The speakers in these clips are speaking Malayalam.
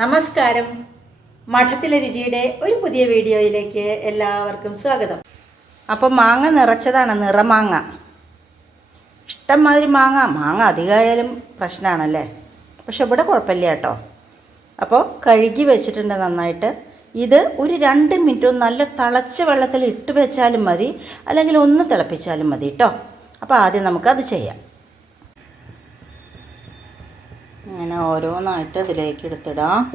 നമസ്കാരം. മഠത്തിലെ രുചിയുടെ ഒരു പുതിയ വീഡിയോയിലേക്ക് എല്ലാവർക്കും സ്വാഗതം. അപ്പം മാങ്ങ നിറച്ചതാണ്, നിറമാങ്ങ. ഇഷ്ടംമാതിരി മാങ്ങ അധികമായാലും പ്രശ്നമാണല്ലേ. പക്ഷെ ഇവിടെ കുഴപ്പമില്ല കേട്ടോ. അപ്പോൾ കഴുകി വെച്ചിട്ടുണ്ട് നന്നായിട്ട്. ഇത് ഒരു 2 മിനിറ്റ് നല്ല തിളച്ച വെള്ളത്തിൽ ഇട്ട് വെച്ചാലും മതി, അല്ലെങ്കിൽ ഒന്ന് തിളപ്പിച്ചാലും മതി കേട്ടോ. അപ്പോൾ ആദ്യം നമുക്കത് ചെയ്യാം. ഇങ്ങനെ ഓരോന്നായിട്ട് ഇതിലേക്ക് എടുത്തിടാം.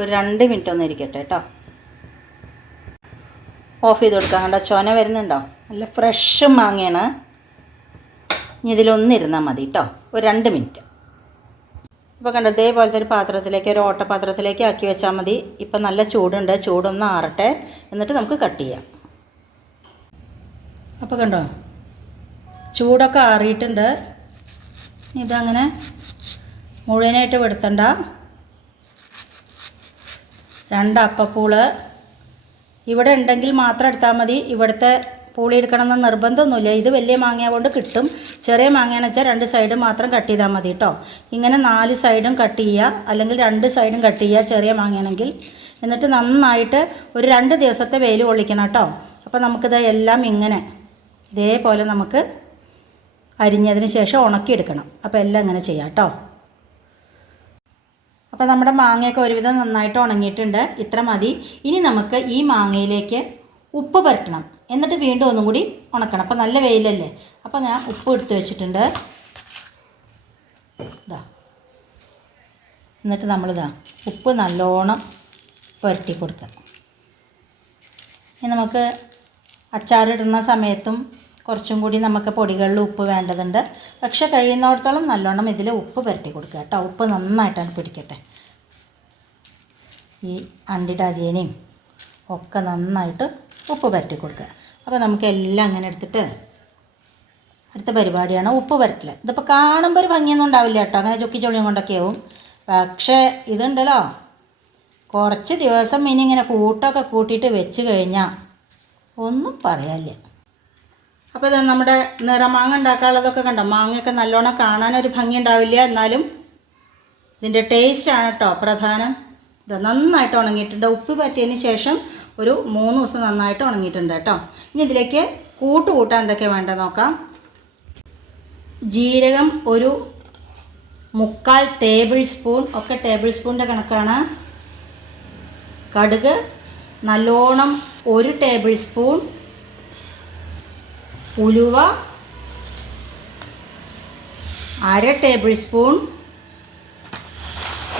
ഒരു 2 മിനിറ്റ് ഒന്ന് ഇരിക്കട്ടെ കേട്ടോ. ഓഫ് ചെയ്ത് കൊടുക്കാം. കണ്ടോ, ചൊന വരുന്നുണ്ടോ? നല്ല ഫ്രഷ് മാങ്ങയാണ്. ഇനി ഇതിലൊന്നിരുന്നാൽ മതി കേട്ടോ, ഒരു 2 മിനിറ്റ്. ഇപ്പോൾ കണ്ടോ, ഇതേപോലത്തെ ഒരു പാത്രത്തിലേക്ക്, ഒരു ഓട്ടപാത്രത്തിലേക്ക് ആക്കി വെച്ചാൽ മതി. ഇപ്പം നല്ല ചൂടുണ്ട്, ചൂടൊന്ന് ആറട്ടെ, എന്നിട്ട് നമുക്ക് കട്ട് ചെയ്യാം. അപ്പോൾ കണ്ടോ, ചൂടൊക്കെ ആറിയിട്ടുണ്ട്. ഇതങ്ങനെ മുഴുവനായിട്ട് വെടുത്തണ്ട. 2 അപ്പപ്പൂള് ഇവിടെ ഉണ്ടെങ്കിൽ മാത്രം എടുത്താൽ മതി. ഇവിടുത്തെ പൂളി എടുക്കണമെന്ന് നിർബന്ധമൊന്നുമില്ല. ഇത് വലിയ മാങ്ങ കൊണ്ട് കിട്ടും. ചെറിയ മാങ്ങയാണെന്ന് വെച്ചാൽ 2 സൈഡ് മാത്രം കട്ട് ചെയ്താൽ മതി കേട്ടോ. ഇങ്ങനെ 4 സൈഡും കട്ട് ചെയ്യുക, അല്ലെങ്കിൽ 2 സൈഡും കട്ട് ചെയ്യുക ചെറിയ മാങ്ങയാണെങ്കിൽ. എന്നിട്ട് നന്നായിട്ട് ഒരു 2 ദിവസത്തെ വെയിൽ കൊള്ളിക്കണം കേട്ടോ. അപ്പോൾ നമുക്കിത് എല്ലാം ഇങ്ങനെ ഇതേപോലെ നമുക്ക് അരിഞ്ഞതിന് ശേഷം ഉണക്കിയെടുക്കണം. അപ്പോൾ എല്ലാം ഇങ്ങനെ ചെയ്യാം കേട്ടോ. അപ്പോൾ നമ്മുടെ മാങ്ങയൊക്കെ ഒരുവിധം നന്നായിട്ട് ഉണങ്ങിയിട്ടുണ്ട്. ഇത്ര മതി. ഇനി നമുക്ക് ഈ മാങ്ങയിലേക്ക് ഉപ്പ് പുരട്ടണം. എന്നിട്ട് വീണ്ടും ഒന്നും കൂടി ഉണക്കണം. അപ്പോൾ നല്ല വെയിലല്ലേ. അപ്പോൾ ഞാൻ ഉപ്പ് എടുത്ത് വെച്ചിട്ടുണ്ട്. ഇതാ, എന്നിട്ട് നമ്മളിതാ ഉപ്പ് നല്ലോണം പുരട്ടി കൊടുക്കുക. ഇനി നമുക്ക് അച്ചാറിടുന്ന സമയത്തും കുറച്ചും കൂടി നമുക്ക് പൊടികളിൽ ഉപ്പ് വേണ്ടതുണ്ട്. പക്ഷെ കഴിയുന്നിടത്തോളം നല്ലോണം ഇതിൽ ഉപ്പ് പുരട്ടി കൊടുക്കുക കേട്ടോ. ഉപ്പ് നന്നായിട്ടാണ് പിടിക്കട്ടെ. ഈ അണ്ടിയുടെ അതിയനെയും ഒക്കെ നന്നായിട്ട് ഉപ്പ് പുരട്ടി കൊടുക്കുക. അപ്പോൾ നമുക്ക് എല്ലാം അങ്ങനെ എടുത്തിട്ട് അടുത്ത പരിപാടിയാണ് ഉപ്പ് പുരട്ടൽ. ഇതിപ്പോൾ കാണുമ്പോൾ ഒരു ഭംഗിയൊന്നും ഉണ്ടാവില്ല കേട്ടോ, അങ്ങനെ ചുക്കി ചൊളിയും കൊണ്ടൊക്കെ ആവും. പക്ഷേ ഇതുണ്ടല്ലോ, കുറച്ച് ദിവസം ഇനി ഇങ്ങനെ കൂട്ടൊക്കെ കൂട്ടിയിട്ട് വെച്ച് കഴിഞ്ഞാൽ ഒന്നും പറയാനില്ല. അപ്പോൾ ഇത് നമ്മുടെ നിറമാങ്ങ ഉണ്ടാക്കാനുള്ളതൊക്കെ കണ്ടോ. മാങ്ങയൊക്കെ നല്ലോണം കാണാനൊരു ഭംഗി ഉണ്ടാവില്ല, എന്നാലും ഇതിൻ്റെ ടേസ്റ്റാണ് കേട്ടോ പ്രധാനം. ഇത് നന്നായിട്ട് ഉണങ്ങിയിട്ടുണ്ട്. ഉപ്പ് പറ്റിയതിന് ശേഷം ഒരു 3 ദിവസം നന്നായിട്ട് ഉണങ്ങിയിട്ടുണ്ട് കേട്ടോ. ഇനി ഇതിലേക്ക് കൂട്ടാൻ എന്തൊക്കെയാണ് വേണ്ടത് നോക്കാം. ജീരകം ഒരു 3/4 ടേബിൾ സ്പൂൺ, ഒക്കെ ടേബിൾ സ്പൂണിൻ്റെ കണക്കാണ്. കടുക് നല്ലോണം 1 ടേബിൾ സ്പൂൺ. ഉലുവ 1/2 ടേബിൾ സ്പൂൺ.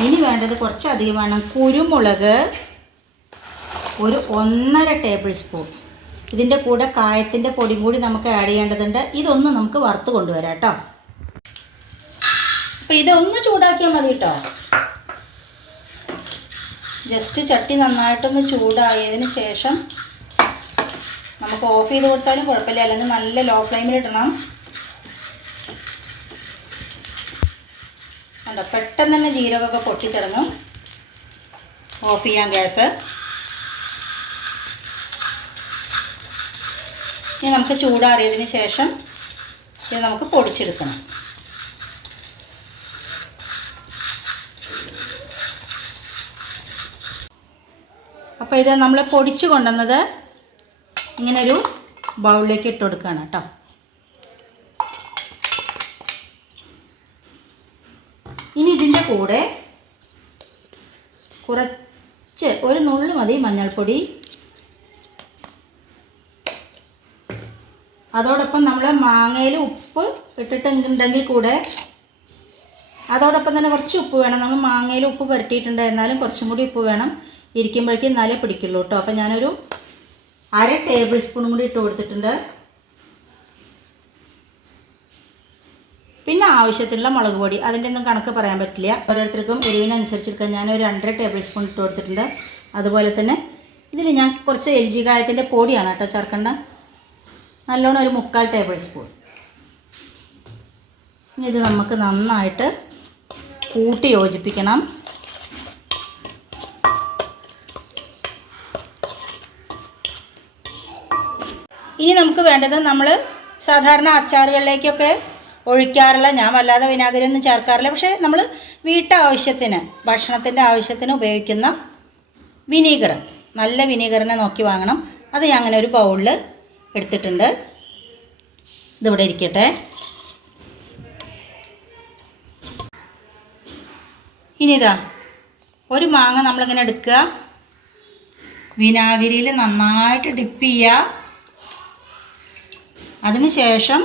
ഇനി വേണ്ടത് കുറച്ചധികം വേണം. കുരുമുളക് ഒരു 1/2 ടേബിൾ സ്പൂൺ. ഇതിൻ്റെ കൂടെ കായത്തിൻ്റെ പൊടിയും കൂടി നമുക്ക് ആഡ് ചെയ്യേണ്ടതുണ്ട്. ഇതൊന്ന് നമുക്ക് വറുത്ത് കൊണ്ടുവരാം കേട്ടോ. അപ്പോൾ ഇതൊന്ന് ചൂടാക്കിയാൽ മതി കേട്ടോ. ജസ്റ്റ് ചട്ടി നന്നായിട്ടൊന്ന് ചൂടായതിന് ശേഷം നമുക്ക് ഓഫ് ചെയ്ത് കൊടുത്താലും കുഴപ്പമില്ല, അല്ലെങ്കിൽ നല്ല ലോ ഫ്ലെയിമിൽ ഇടണം. കണ്ടോ, പെട്ടെന്ന് തന്നെ ജീരകമൊക്കെ പൊട്ടിത്തിടങ്ങും. ഓഫ് ചെയ്യാം ഗ്യാസ്. ഇനി നമുക്ക് ചൂടാറിയതിന് ശേഷം ഇത് നമുക്ക് പൊടിച്ചെടുക്കണം. അപ്പോൾ ഇത് നമ്മൾ പൊടിച്ച് കൊണ്ടുവന്നത് ഇങ്ങനൊരു ബൗളിലേക്ക് ഇട്ട് കൊടുക്കുകയാണ് കേട്ടോ. ഇനി ഇതിൻ്റെ കൂടെ കുറച്ച് ഒരു നുള്ളു മതി മഞ്ഞൾപ്പൊടി, അതോടൊപ്പം നമ്മൾ മാങ്ങയിൽ ഉപ്പ് ഇട്ടിട്ടുണ്ടെങ്കിൽ കൂടെ അതോടൊപ്പം തന്നെ കുറച്ച് ഉപ്പ് വേണം. നമ്മൾ മാങ്ങയിൽ ഉപ്പ് പുരട്ടിയിട്ടുണ്ട്, എന്നാലും കുറച്ചും കൂടി ഉപ്പ് വേണം ഇരിക്കുമ്പോഴേക്കും, എന്നാലേ പിടിക്കുള്ളൂ കേട്ടോ. അപ്പോൾ ഞാനൊരു 1/2 ടേബിൾ സ്പൂണും കൂടി ഇട്ട് കൊടുത്തിട്ടുണ്ട്. പിന്നെ ആവശ്യത്തിനുള്ള മുളക് പൊടി, അതിൻ്റെ ഒന്നും കണക്ക് പറയാൻ പറ്റില്ല, ഓരോരുത്തർക്കും എരിവിനനുസരിച്ചെടുക്കാൻ ഞാനൊരു 2.5 ടേബിൾ സ്പൂൺ ഇട്ട് കൊടുത്തിട്ടുണ്ട്. അതുപോലെ തന്നെ ഇതിൽ ഞാൻ കുറച്ച് LG കായത്തിൻ്റെ പൊടിയാണ് കേട്ടോ ചേർക്കേണ്ട, നല്ലോണം ഒരു 3/4 ടേബിൾ സ്പൂൺ. ഇനി ഇത് നമുക്ക് നന്നായിട്ട് കൂട്ടി യോജിപ്പിക്കണം. ഇനി നമുക്ക് വേണ്ടത് നമ്മൾ സാധാരണ അച്ചാറുകളിലേക്കൊക്കെ ഒഴിക്കാറുള്ള, ഞാൻ വല്ലാതെ വിനാഗിരി ഒന്നും ചേർക്കാറില്ല, പക്ഷേ നമ്മൾ വീട്ടാവശ്യത്തിന് ഭക്ഷണത്തിൻ്റെ ആവശ്യത്തിന് ഉപയോഗിക്കുന്ന വിനീഗർ, നല്ല വിനീഗറിനെ നോക്കി വാങ്ങണം. അത് ഞാൻ അങ്ങനെ ഒരു ബൗളിൽ എടുത്തിട്ടുണ്ട്. ഇതിവിടെ ഇരിക്കട്ടെ. ഇനി ഇതാ ഒരു മാങ്ങ നമ്മളിങ്ങനെ എടുക്കുക, വിനാഗിരിയിൽ നന്നായിട്ട് ഡിപ്പ് ചെയ്യുക. അതിന് ശേഷം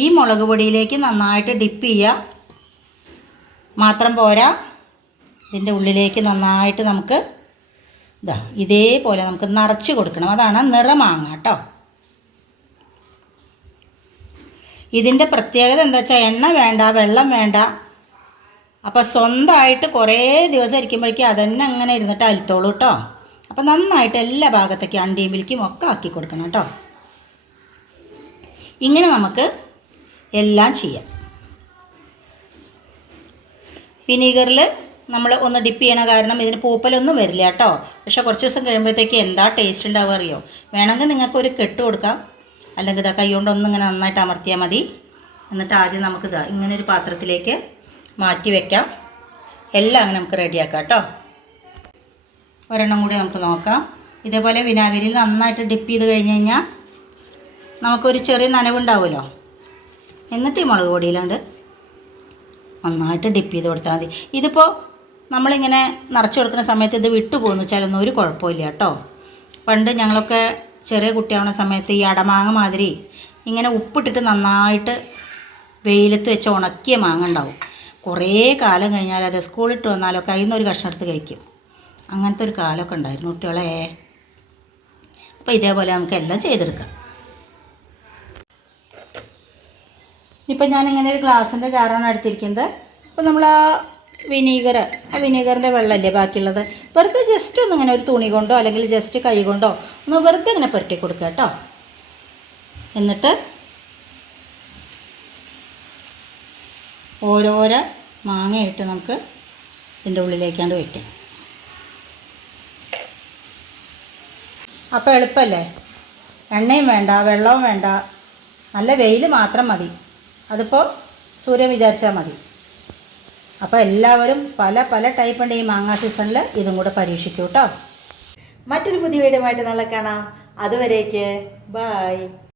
ഈ മുളക് പൊടിയിലേക്ക് നന്നായിട്ട് ഡിപ്പ് ചെയ്യുക. മാത്രം പോരാ, ഇതിൻ്റെ ഉള്ളിലേക്ക് നന്നായിട്ട് നമുക്ക് ഇതാ ഇതേപോലെ നമുക്ക് നിറച്ച് കൊടുക്കണം. അതാണ് നിറമാങ്ങ കേട്ടോ. ഇതിൻ്റെ പ്രത്യേകത എന്താ വെച്ചാൽ എണ്ണ വേണ്ട, വെള്ളം വേണ്ട. അപ്പോൾ സ്വന്തമായിട്ട് കുറേ ദിവസം ഇരിക്കുമ്പോഴേക്കും അതന്നെ അങ്ങനെ ഇരുന്നിട്ട് അലുത്തോളൂ കേട്ടോ. അപ്പോൾ നന്നായിട്ട് എല്ലാ ഭാഗത്തേക്കും അണ്ടിയും ഒക്കെ ആക്കി കൊടുക്കണം കേട്ടോ. ഇങ്ങനെ നമുക്ക് എല്ലാം ചെയ്യാം. വിനീഗറിൽ നമ്മൾ ഒന്ന് ഡിപ്പ് ചെയ്യണ കാരണം ഇതിന് പൂപ്പലൊന്നും വരില്ല കേട്ടോ. പക്ഷേ കുറച്ച് ദിവസം കഴിയുമ്പോഴത്തേക്ക് എന്താ ടേസ്റ്റ് ഉണ്ടാവുക അറിയോ. വേണമെങ്കിൽ നിങ്ങൾക്കൊരു കെട്ട് കൊടുക്കാം, അല്ലെങ്കിൽ ഇതാ കൈ കൊണ്ടൊന്നും ഇങ്ങനെ നന്നായിട്ട് അമർത്തിയാൽ മതി. എന്നിട്ട് ആദ്യം നമുക്കിതാ ഇങ്ങനെ ഒരു പാത്രത്തിലേക്ക് മാറ്റി വയ്ക്കാം. എല്ലാം അങ്ങനെ നമുക്ക് റെഡിയാക്കാം കേട്ടോ. ഒരെണ്ണം കൂടി നമുക്ക് നോക്കാം. ഇതേപോലെ വിനാഗിരിയിൽ നന്നായിട്ട് ഡിപ്പ് ചെയ്ത് കഴിഞ്ഞ് കഴിഞ്ഞാൽ നമുക്കൊരു ചെറിയ നനവുണ്ടാവുമല്ലോ. എന്നിട്ട് ഈ മുളക് പൊടിയിലാണ്ട് നന്നായിട്ട് ഡിപ്പ് ചെയ്ത് കൊടുത്താൽ മതി. ഇതിപ്പോൾ നമ്മളിങ്ങനെ നിറച്ച് കൊടുക്കുന്ന സമയത്ത് ഇത് വിട്ടു പോകുന്നു വെച്ചാലൊന്നും ഒരു കുഴപ്പമില്ല കേട്ടോ. പണ്ട് ഞങ്ങളൊക്കെ ചെറിയ കുട്ടിയാവുന്ന സമയത്ത് ഈ അടമാങ്ങ മാതിരി ഇങ്ങനെ ഉപ്പിട്ടിട്ട് നന്നായിട്ട് വെയിലത്ത് വെച്ച് ഉണക്കിയ മാങ്ങ ഉണ്ടാവും. കുറേ കാലം കഴിഞ്ഞാൽ അത് സ്കൂളിട്ട് വന്നാലൊക്കെ അതിൽ നിന്നൊരു കഷ്ണം എടുത്ത് കഴിക്കും. അങ്ങനത്തെ ഒരു കാലമൊക്കെ ഉണ്ടായിരുന്നു കുട്ടികളെ. അപ്പോൾ ഇതേപോലെ നമുക്ക് എല്ലാം ചെയ്തെടുക്കാം. ഇപ്പം ഞാനിങ്ങനെ ഒരു ഗ്ലാസിൻ്റെ ജാറാണ് എടുത്തിരിക്കുന്നത്. അപ്പോൾ നമ്മൾ ആ വിനീഗറിൻ്റെ വെള്ളമല്ലേ ബാക്കിയുള്ളത്, വെറുതെ ജസ്റ്റ് ഒന്ന് ഇങ്ങനെ ഒരു തുണി കൊണ്ടോ അല്ലെങ്കിൽ ജസ്റ്റ് കൈ കൊണ്ടോ ഒന്ന് വെറുതെ ഇങ്ങനെ പുരട്ടി കൊടുക്കുക കേട്ടോ. എന്നിട്ട് ഓരോരോ മാങ്ങയിട്ട് നമുക്ക് ഇതിൻ്റെ ഉള്ളിലേക്കാണ്ട് വയ്ക്കാം. അപ്പോൾ എളുപ്പമല്ലേ, എണ്ണയും വേണ്ട, വെള്ളവും വേണ്ട, നല്ല വെയിൽ മാത്രം മതി. അതിപ്പോൾ സൂര്യൻ വിചാരിച്ചാൽ മതി. അപ്പോൾ എല്ലാവരും പല ടൈപ്പ് ഉണ്ട് ഈ മാങ്ങാ സീസണിൽ, ഇതും കൂടെ പരീക്ഷിക്കൂ കേട്ടോ. മറ്റൊരു പുതിയ വീഡിയോ ആയിട്ട് നാളെ കാണാം. അതുവരേക്ക് ബായ്.